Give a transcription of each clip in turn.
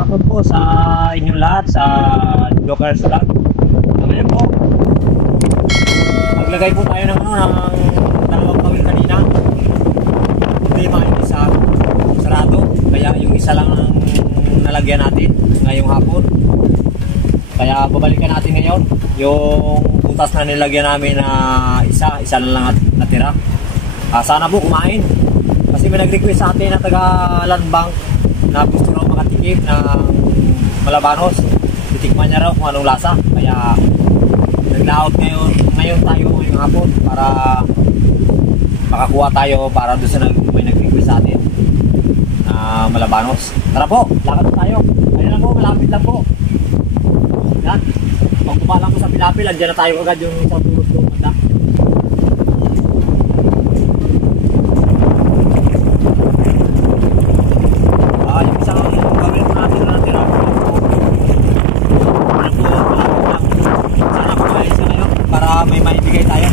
Hapon po sa inyong lahat sa Jokers Vlog. Ngayon po, maglagay po tayo ng dalawang kawil kanina. Problema yung isa sarado, kaya yung isa lang ang nalagyan natin ngayong hapon. Kaya babalikan natin ngayon yung butas na nilagyan namin na isa na lang natira. Sana po kumain kasi may nag-request sa atin na taga Landbank na gusto raw makatikim ng Malabanos. Titikman niya raw kung anong lasa. Kaya naglaot ngayon tayo ngayong hapon para makakuha tayo para doon sa may nag-request sa atin na Malabanos. Tara po, lakad po tayo. Ayun lang po, malapit lang po. Yan, pag kumalang mo sa Pilapil, andyan na tayo agad yung sa turot doon. Manda. Yung isang gawin po natin na natira. Sana kumain siya ngayon para may maibigay tayo.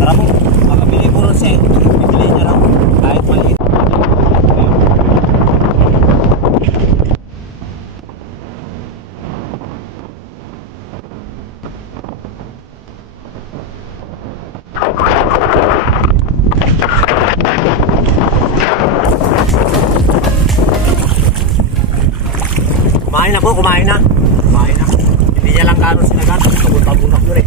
Tara po, makabili po rin siya. Bibili niya raw kahit maliit. Kumain na po, kumain na. Kumain na. Hindi niya lang gano'n sinagat. Tabunak doon eh.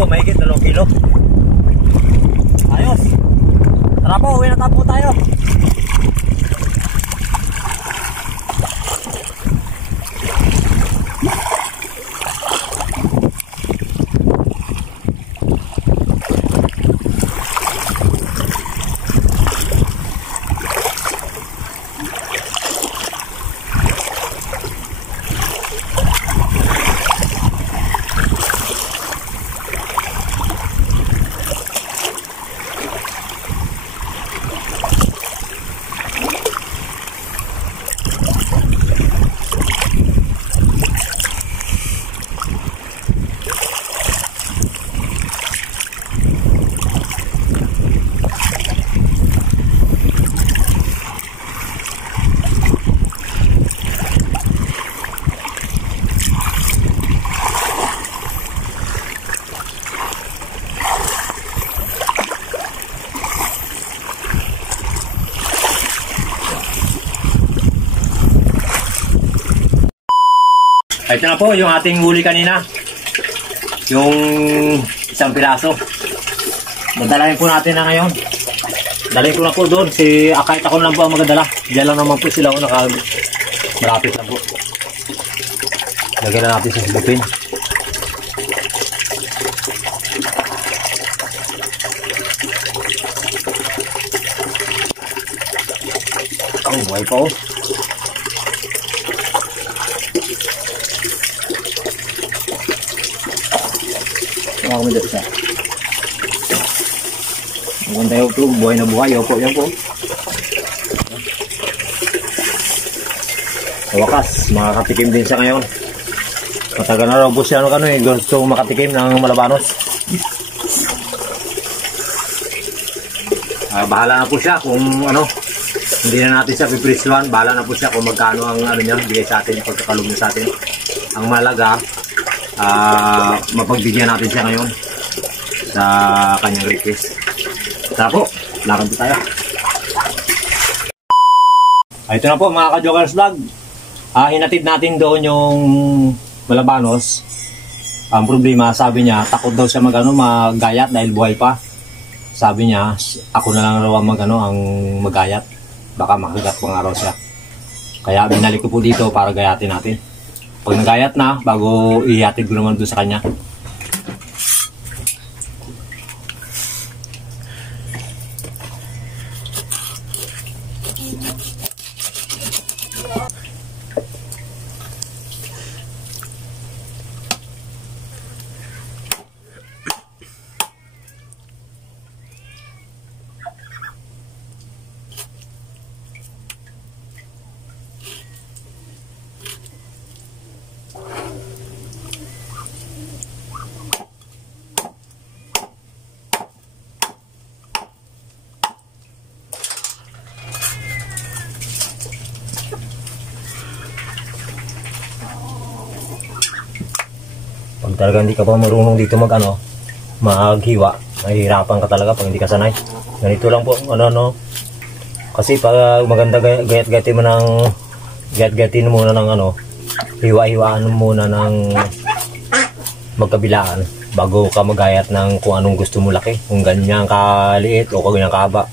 Mahigit 2 kilo. Ayos. Tara po, uwi na tapo tayo. Ito na po yung ating huli kanina. Yung isang piraso. Dadalahin po natin na ngayon. Dalhin ko na po doon. Kahit ako lang po ang magdala. Diyan lang naman po sila. Malapit lang po. Lagyan na natin sa silupin. Oh, buhay pa oh. Ako mo dito siya. Maganda yung ito, buhay na buhay. Opo, yan po. Sa wakas, makakatikim din siya ngayon. Matagal na raw po siya gusto makatikim ng Malabanos. Bahala na po siya kung hindi na natin siya pipresyohan. Bahala na po siya kung magkano ang niya, bigay sa atin, pagkakalog niya sa atin. Ang malaga, mapagbigyan natin siya ngayon sa kanyang request. Tara po, lakad po tayo. Ito na po mga ka-Jokers Vlog. Hinatid natin doon yung Malabanos. Ang problema, sabi niya, takot daw siya magayat dahil buhay pa. Sabi niya, ako na lang raw ang magayat. Baka makagat pang araw siya. Kaya binalik ko po dito para gayatin natin. Pag nagayat na, bago ihatid ko naman doon sa kanya. Pag talaga hindi ka pa marunong dito maghiwa, mahihirapan ka talaga pag hindi ka sanay. Ganito lang po, kasi pag maganda gayat-gayatin mo muna ng hiwa-hiwaan muna ng magkabilaan bago ka magayat ng kung anong gusto mo laki, kung ganyan kaliit o kung ganyan kahaba.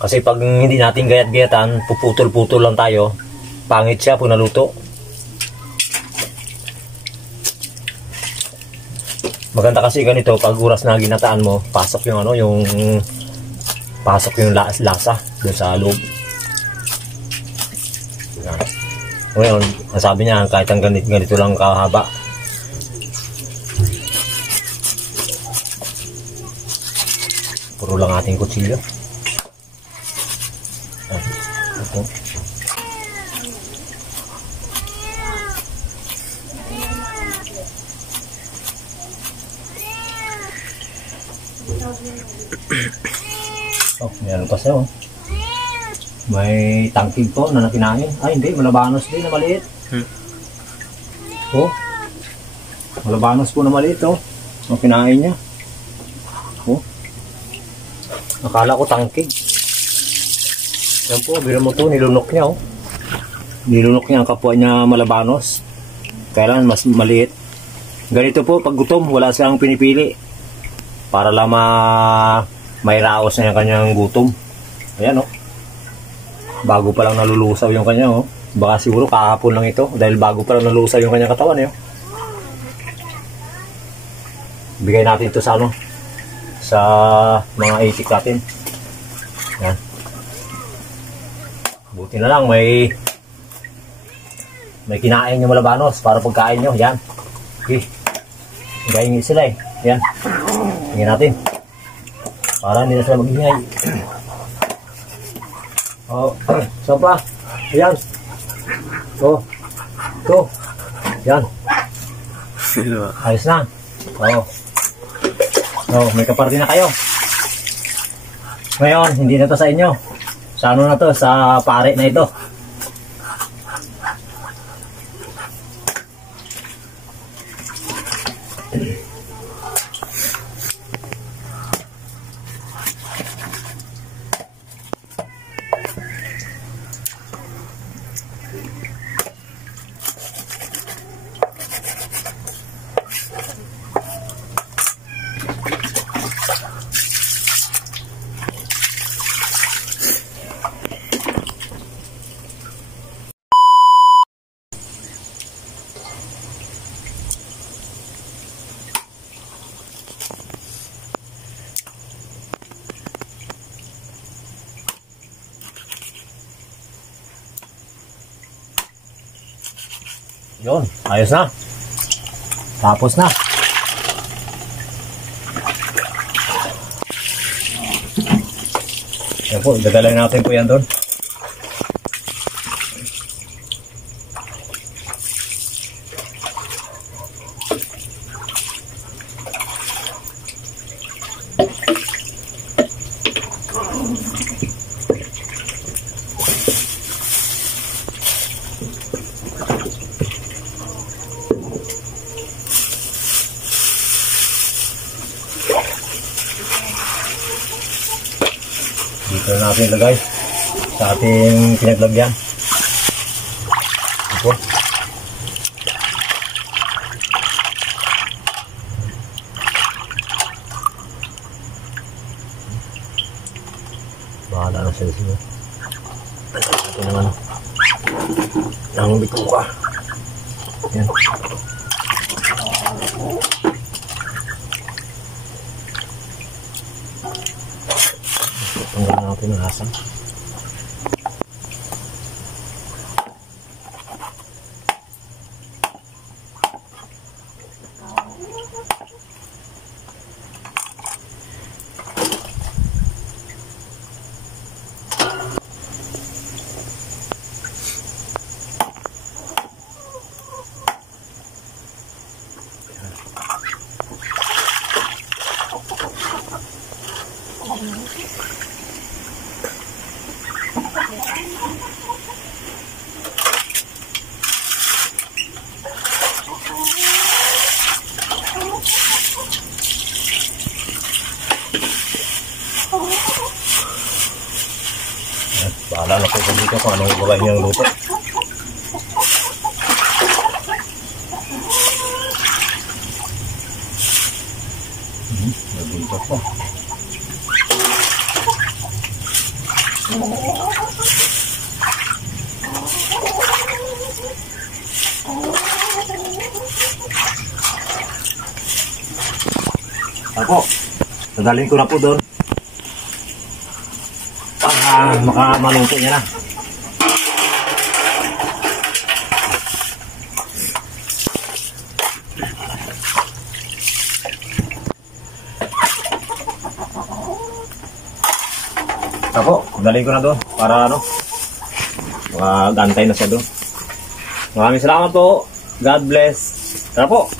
Kasi pag hindi natin gayat-gayatan, puputol-putol lang tayo, pangit siya pag naluto. Maganda kasi ganito, pag oras na ginataan mo, pasok yung lasa doon sa loob. Ngayon, nasabi niya kahit ang ganito lang kahaba. Puro lang ating kutsilyo. Ito. Oh, meron pa siya. May tangkig po na nakinain. Ay, hindi. Malabanos din na maliit. Oh. Malabanos po na maliit. Oh. Ang kinain niya. Oh. Akala ko tangkig. Yan po. Biro mo to. Nilunok niya. Oh. Nilunok niya ang kapwa niya malabanos. Kailan mas maliit. Ganito po. Pag gutom, wala siyang pinipili. Para lang may raos na yung kanyang gutom. Ayan, oh. Bago pa lang nalulusaw yung kanya, oh. Baka siguro kahapon lang ito dahil bago pa lang nalulusaw yung kanyang katawan, eh. Bigay natin ito sa sa mga itik natin. Ayan. Buti na lang may kinain yung malabanos para pagkain nyo. Yan. Okay. Gaingin sila, eh. Yan. Tingnan natin. Para hindi na sila mag-ingay. Oh, so pa. Ayan. Oh. Ito. Yan. Ayos na. Oh. Oh, may kaparte na kayo. Ngayon, hindi na to sa inyo. Sa na to? Sa pare na ito. Yun, ayos na. Tapos na. Yan po, idadalay natin po yan doon. Dito na natin ilagay sa ating pinaglagyan. Ito. Wala na siya sila. Ito naman. Ang bituka. Yan. Tanggal natin ang asam. Bahala na po dito kung anong gawin niyang luto. Nagulto po. Ako, dadalhin ko na po doon. Makamaluto niya na. Ako, daling ko na doon para ano, magantay na siya doon. Maraming salamat po. God bless. Tara po.